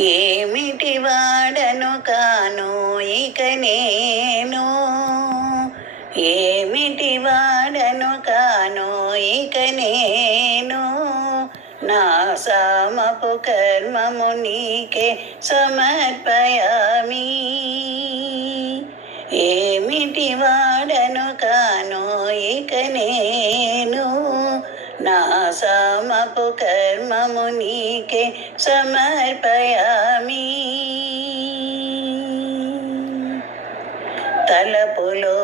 ఏమిటి వాడను కాను ఇక నేను? ఏమిటి వాడను కాను ఇక నేను? నా సామపు కర్మము నీకే సమర్పయామి. ఏమిటి వాడను కాను ఇక నేను? నా సమపు కర్మము నీకే సమర్పయామి తలపులో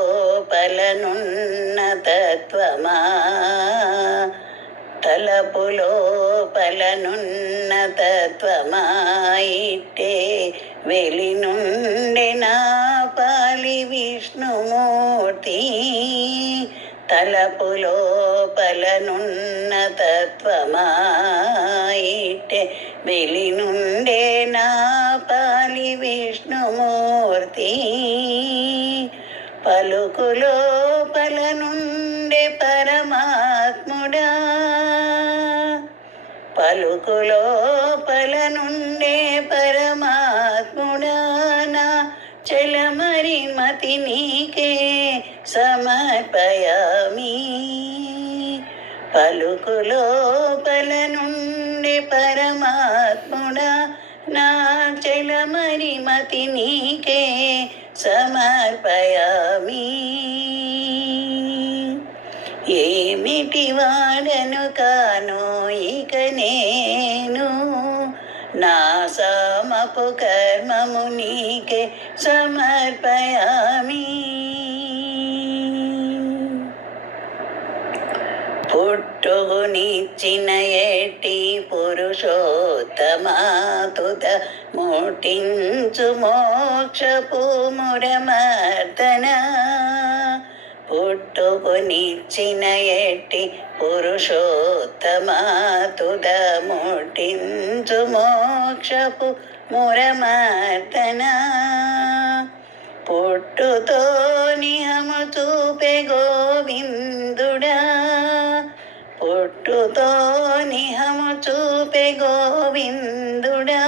పలనున్న తత్వమా తలపులో పలనున్న తత్వమా వెలి నుండి నా పాలి విష్ణుమూర్తి తలపులోపలనున్న తత్వమాయిట్టే తత్వమా వెలి నుండే నా పాలి విష్ణుమూర్తి. పలుకులోపల పలనుండే పరమాత్ముడా. పలుకులోపల నుండే పరమాత్ముడా. నా చలమరి మతి నీకే సమర్పయామి. పలుకులో నుండి పరమాత్ముడా నా చలమరి నీకే సమర్పయామి. ఏమిటి వాడను కాను ఇక నేను? నా సమపు కర్మము నీకే సమర్పయామి. పుట్టుగునిచ్చిన ఏటి పురుషోత్తమాతుత ముటించు మోక్షపు మురమర్దన పుట్టుకునిచ్చిన ఎట్టి పురుషోత్తమాతుద ముటించు మోక్షపు మురమర్దన పుట్టుతోని పుట్టుతో నిహము చూపే గోవిందుడా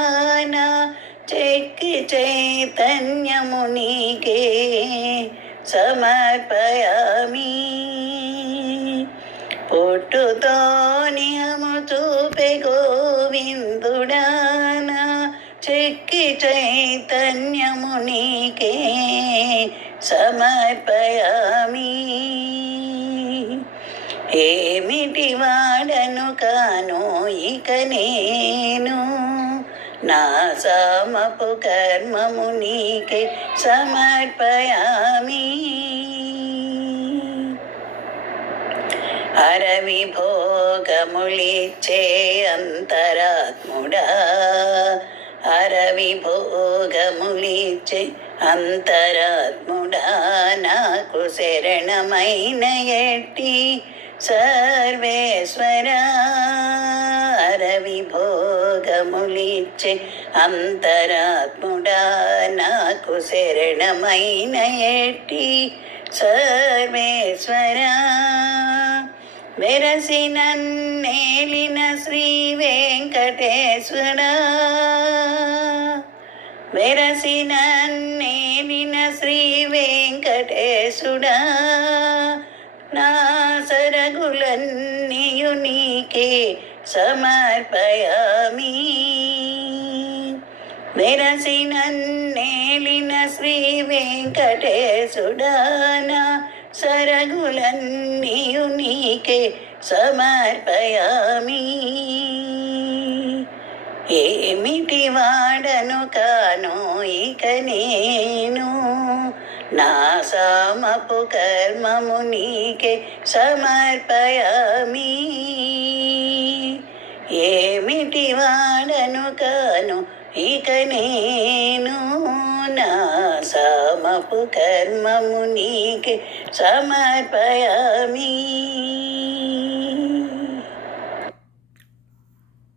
చెక్కి చైతన్యము నీకే సమర్పయామి. పొట్టుతో నిహము చూపే గోవిందుడా చెక్కి చైతన్యము నీకే సమర్పయామి. ఏమిటి వాడను కాను ఇక నేను? నా సమపు కర్మము నీకే సమర్పయామి. అరవి భోగములిచ్చే అంతరాత్ముడా. అరవి భోగములిచ్చే అంతరాత్ముడా. నాకు శరణమైన ఎట్టి సర్వేశ్వర అరవి భోగములిచ్చే అంతరాత్ముడా నాకు శరణమైన ఎట్టి సర్వేశ్వర వెరసిన నేలిన శ్రీ వెంకటేశ్వర వెరసిన నేలిన శ్రీ వెంకటేశుడా నా సరగులన్నీయు నీకే సమర్పయామి. వెరసిన శ్రీ వెంకటేశుడా నా సరగులన్నీయు నీకే సమర్పయామి. ఏమిటి వాడను కాను ఇక నేను నా సమపు కర్మము నీకే సమర్పయామి. ఏమిటి వాడను కాను ఇక నేను? నా సమపు కర్మము నీకే సమర్పయామి.